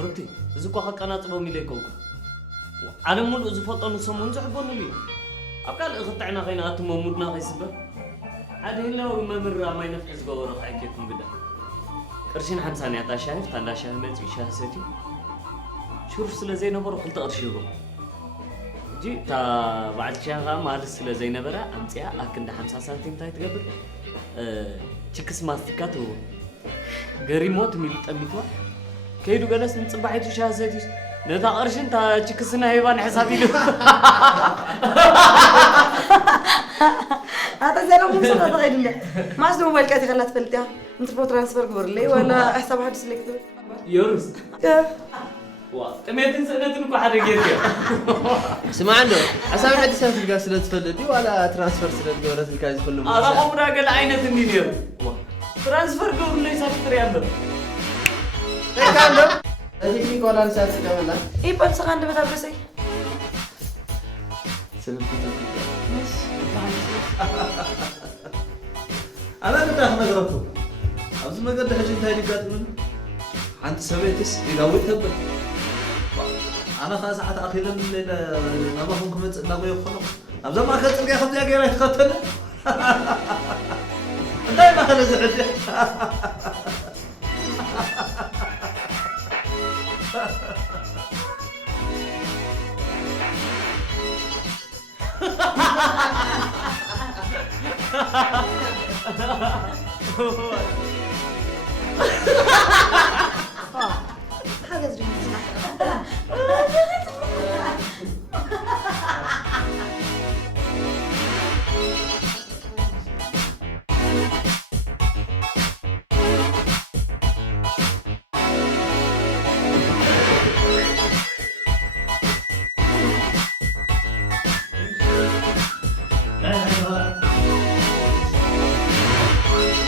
رتي إذا كوا حق أنا تبغى ميلي كوكو أنا مول إذا فطنوا سمون زحبون لي أقل أخطعنا خينا أتممودنا خيسبة هذه لا ما مرة ما ينفذ جوارا خايككم بدا قرشين حمساني عطا شايف تانا شاهمت بشاه سيتي شوف سلا زي نبرة قلت أرشيبه جي تا بعد شاغا مال سلا زي نبرة أمتيا أكن ده 50 سنتيم تاي تقبل تشيكس ماستيكاتو غريموت ميلت أميتوا كيدو جلس نصبحيتو شاه سيتي نتا قرشين تا تشيكسنا هيبان حسابي له هذا زين مو صدق غير ما أصله موبايل كاتي خلات فلتها أنت بو ترانسفر قبر لي ولا حساب حد سلكتو يورس كمية سنة نكو حدا جيرك سمع عنده حساب حد سنة تلقى سنة تفلدي ولا ترانسفر سنة قبرت الكاز كله أنا عمري أقل عينة النينير ترانسفر قبر لي سافر ياندر ايه كان ده؟ تكنيك ولا نسات كمان إيه بس خان ده بتابسي أنا كنت أخذ نقرأته أبز ما قد حاجة تاني قاد من عند سبيتس يقوي تبل أنا خلاص حتى أخيرا ما بفهم كم نقول يخلق أبز ما أخذت لقى خذ جاي راح تقتل دايما أنا زعج هذا زين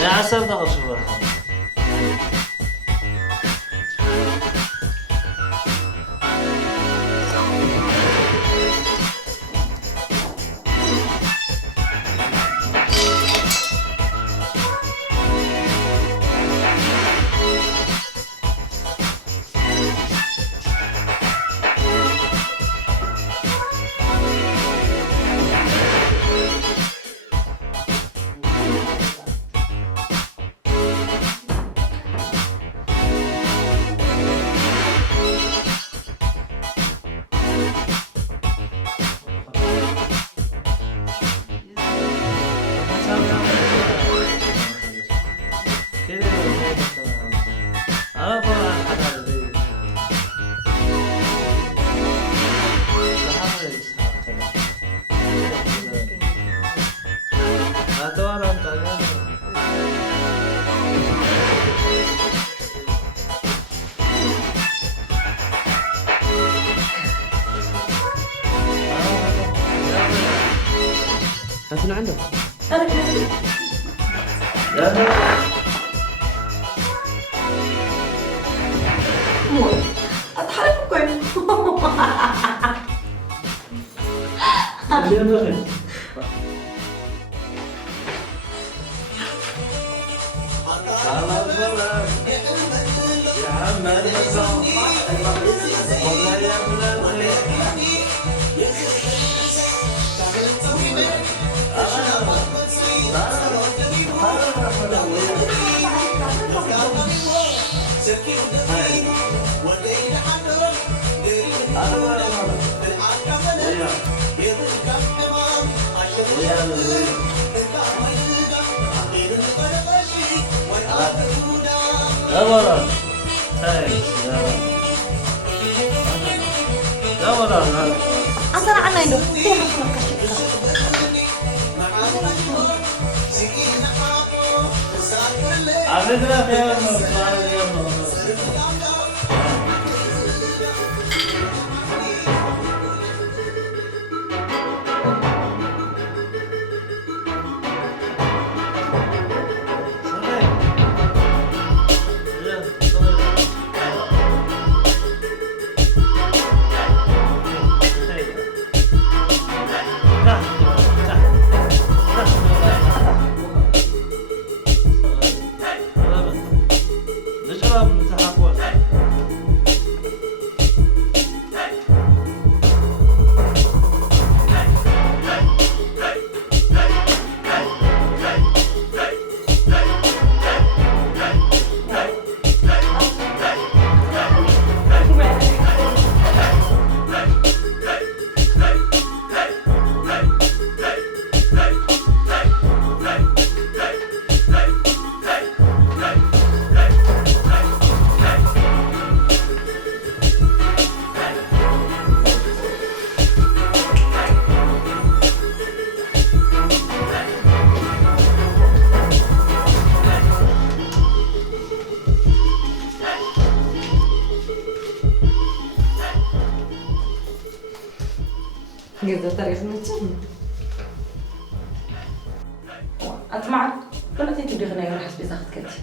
يا عسل تغش بقى أنت عنده أنا كنت مو أتحرك كويس لا والله لا والله أصلا عنا إنه عبدنا فيها جزء تاريخ نتشم أنت معك ولا تيجي تبدي غناية راح تبي زاخد كتي